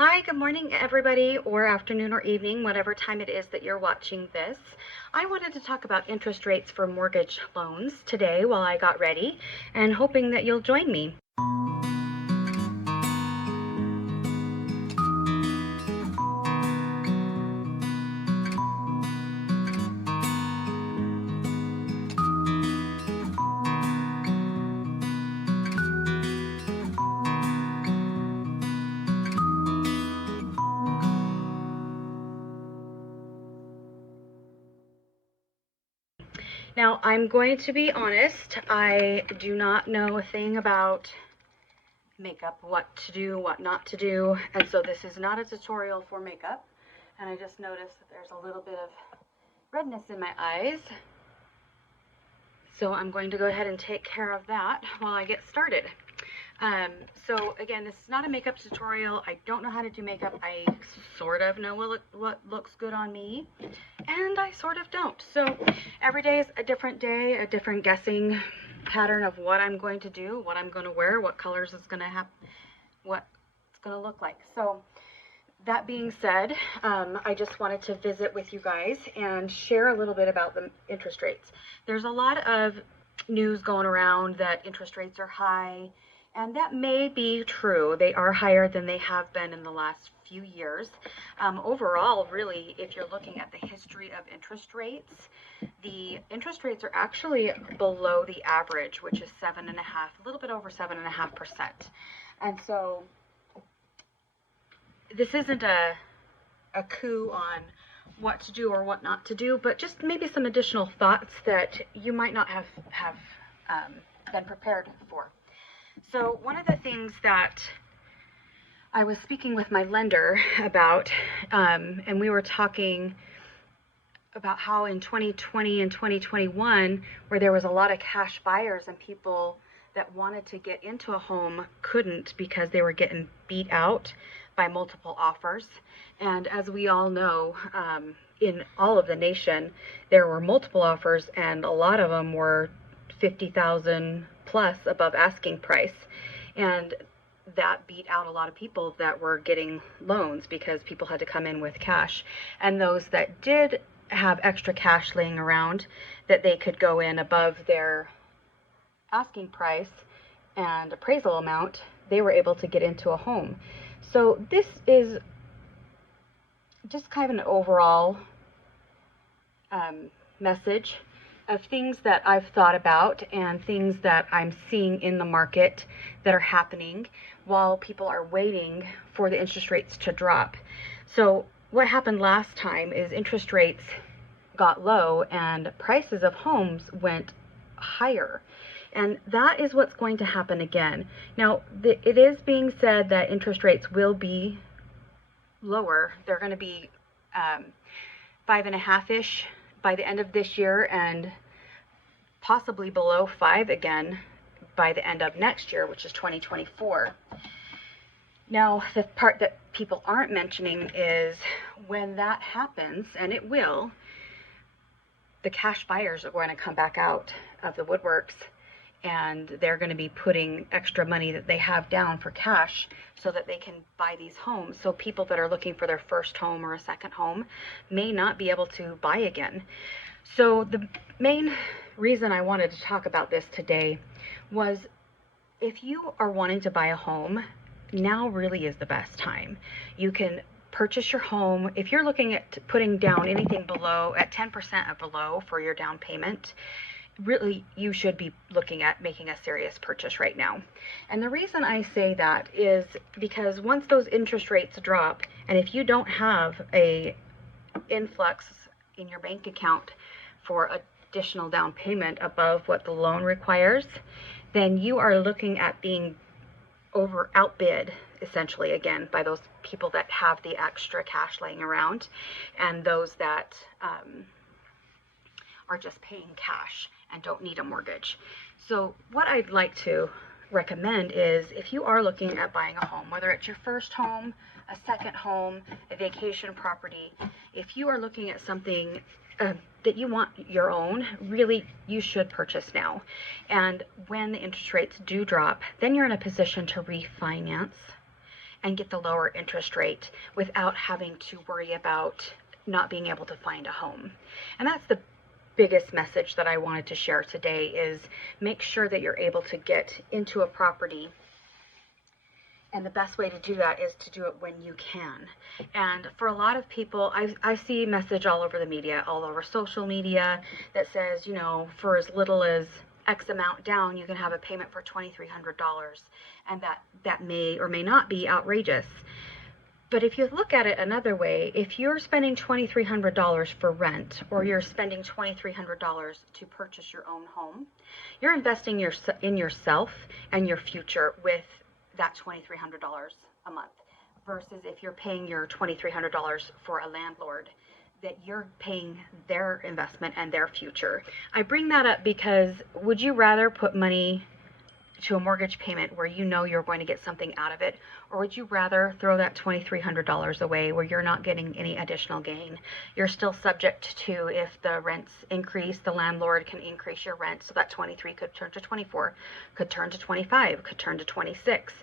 Hi, good morning, everybody, or afternoon or evening, whatever time it is that you're watching this. I wanted to talk about interest rates for mortgage loans today while I got ready, and hoping that you'll join me. Now, I'm going to be honest, I do not know a thing about makeup, what to do, what not to do, and so this is not a tutorial for makeup. And I just noticed that there's a little bit of redness in my eyes. So I'm going to go ahead and take care of that while I get started. So again, this is not a makeup tutorial. I don't know how to do makeup. I sort of know what looks good on me, and I sort of don't. So every day is a different day, a different guessing pattern of what I'm going to do, what I'm going to wear, what colors it's going to have, what it's going to look like. So that being said, I just wanted to visit with you guys and share a little bit about the interest rates. There's a lot of news going around that interest rates are high, and that may be true. They are higher than they have been in the last few years. Overall, really, if you're looking at the history of interest rates, the interest rates are actually below the average, which is 7.5%, a little bit over 7.5%. And so this isn't a coup on what to do or what not to do, but just maybe some additional thoughts that you might not have been prepared for. So one of the things that I was speaking with my lender about, and we were talking about how in 2020 and 2021, where there was a lot of cash buyers and people that wanted to get into a home couldn't because they were getting beat out by multiple offers. And as we all know, in all of the nation, there were multiple offers, and a lot of them were 50,000 plus above asking price. And that beat out a lot of people that were getting loans because people had to come in with cash. And those that did have extra cash laying around that they could go in above their asking price and appraisal amount, they were able to get into a home. So this is just kind of an overall message of things that I've thought about and things that I'm seeing in the market that are happening while people are waiting for the interest rates to drop. So what happened last time is interest rates got low and prices of homes went higher. And that is what's going to happen again. Now, it is being said that interest rates will be lower. They're going to be 5.5-ish by the end of this year, and possibly below 5 again by the end of next year, which is 2024. Now, the part that people aren't mentioning is when that happens, and it will, the cash buyers are going to come back out of the woodworks, and they're going to be putting extra money that they have down for cash so that they can buy these homes. So people that are looking for their first home or a second home may not be able to buy again. So the main reason I wanted to talk about this today was if you are wanting to buy a home, now really is the best time. You can purchase your home. If you're looking at putting down anything below, at 10% or below for your down payment, really you should be looking at making a serious purchase right now. And the reason I say that is because once those interest rates drop, and if you don't have a influx in your bank account for additional down payment above what the loan requires, then you are looking at being outbid essentially again by those people that have the extra cash laying around and those that are just paying cash and don't need a mortgage. So what I'd like to recommend is if you are looking at buying a home, whether it's your first home, a second home, a vacation property, if you are looking at something that you want your own, really you should purchase now. And when the interest rates do drop, then you're in a position to refinance and get the lower interest rate without having to worry about not being able to find a home. And that's the biggest message that I wanted to share today, is make sure that you're able to get into a property. And the best way to do that is to do it when you can. And for a lot of people, I see message all over the media, all over social media, that says, you know, for as little as X amount down, you can have a payment for $2,300. And that may or may not be outrageous. But if you look at it another way, if you're spending $2,300 for rent, or you're spending $2,300 to purchase your own home, you're investing in yourself and your future with that $2,300 a month, versus if you're paying your $2,300 for a landlord, that you're paying their investment and their future. I bring that up because would you rather put money to a mortgage payment where you know you're going to get something out of it, or would you rather throw that $2,300 away where you're not getting any additional gain? You're still subject to, if the rents increase, the landlord can increase your rent, so that 23 could turn to 24, could turn to 25, could turn to 26,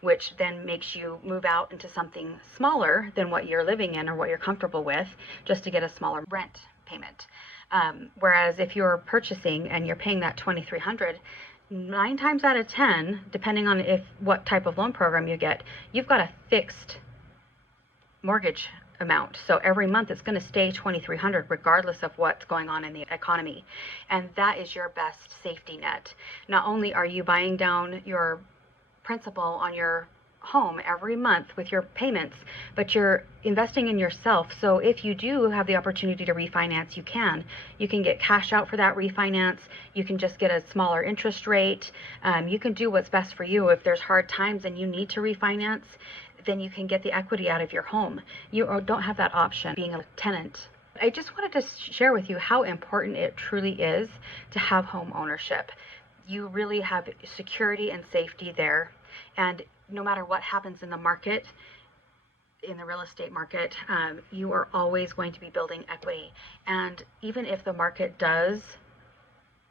which then makes you move out into something smaller than what you're living in or what you're comfortable with, just to get a smaller rent payment. Whereas if you're purchasing and you're paying that $2,300, 9 times out of 10, depending on what type of loan program you get, you've got a fixed mortgage amount. So every month it's going to stay $2,300 regardless of what's going on in the economy. And that is your best safety net. Not only are you buying down your principal on your home every month with your payments, but you're investing in yourself. So if you do have the opportunity to refinance, you can get cash out for that refinance. You can just get a smaller interest rate. You can do what's best for you. If there's hard times and you need to refinance, then you can get the equity out of your home. You don't have that option being a tenant. I just wanted to share with you how important it truly is to have home ownership. You really have security and safety there. And no matter what happens in the market, in the real estate market, you are always going to be building equity. And even if the market does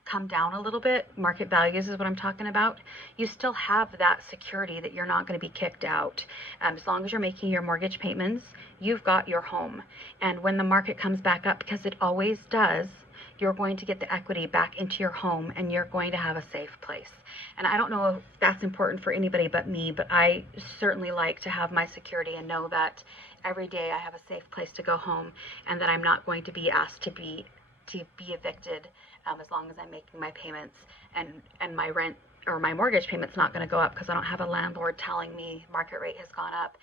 come down a little bit, market values is what I'm talking about, you still have that security that you're not going to be kicked out. As long as you're making your mortgage payments, you've got your home. And when the market comes back up, because it always does, you're going to get the equity back into your home and you're going to have a safe place. And I don't know if that's important for anybody but me, but I certainly like to have my security and know that every day I have a safe place to go home, and that I'm not going to be asked to be evicted as long as I'm making my payments, and my rent or my mortgage payment's not going to go up because I don't have a landlord telling me market rate has gone up,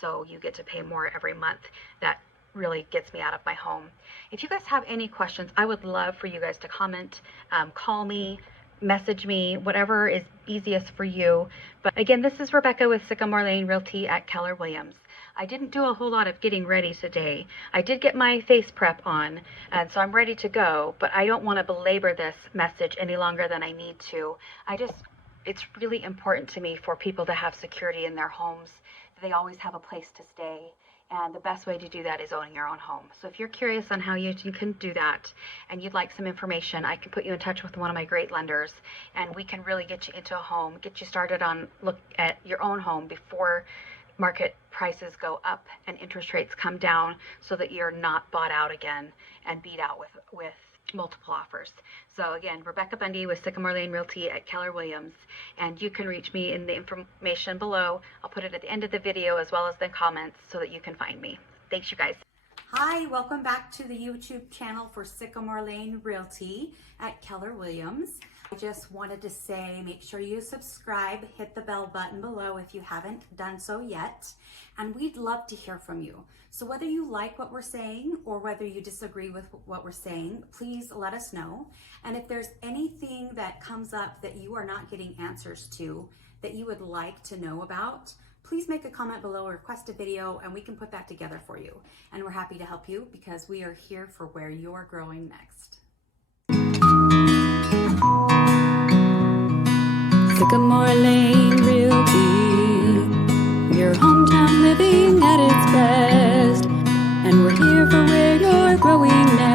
so you get to pay more every month. That really gets me out of my home. If you guys have any questions, I would love for you guys to comment, call me, message me, whatever is easiest for you. But again, this is Rebecca with Sycamore Lane Realty at Keller Williams. I didn't do a whole lot of getting ready today. I did get my face prep on, and so I'm ready to go, but I don't want to belabor this message any longer than I need to. It's really important to me for people to have security in their homes, that they always have a place to stay. And the best way to do that is owning your own home. So if you're curious on how you can do that and you'd like some information, I can put you in touch with one of my great lenders, and we can really get you into a home, get you started on look at your own home before market prices go up and interest rates come down, so that you're not bought out again and beat out with multiple offers. So again, Rebecca Bundy with Sycamore Lane Realty at Keller Williams, and you can reach me in the information below. I'll put it at the end of the video as well as the comments so that you can find me. Thanks, you guys. Hi, welcome back to the YouTube channel for Sycamore Lane Realty at Keller Williams. I just wanted to say, make sure you subscribe, hit the bell button below if you haven't done so yet, and we'd love to hear from you. So whether you like what we're saying or whether you disagree with what we're saying, please let us know. And if there's anything that comes up that you are not getting answers to, that you would like to know about, please make a comment below or request a video, and we can put that together for you. And we're happy to help you because we are here for where you're growing next. Sycamore Lane Realty, your hometown living at its best, and we're here for where you're growing next.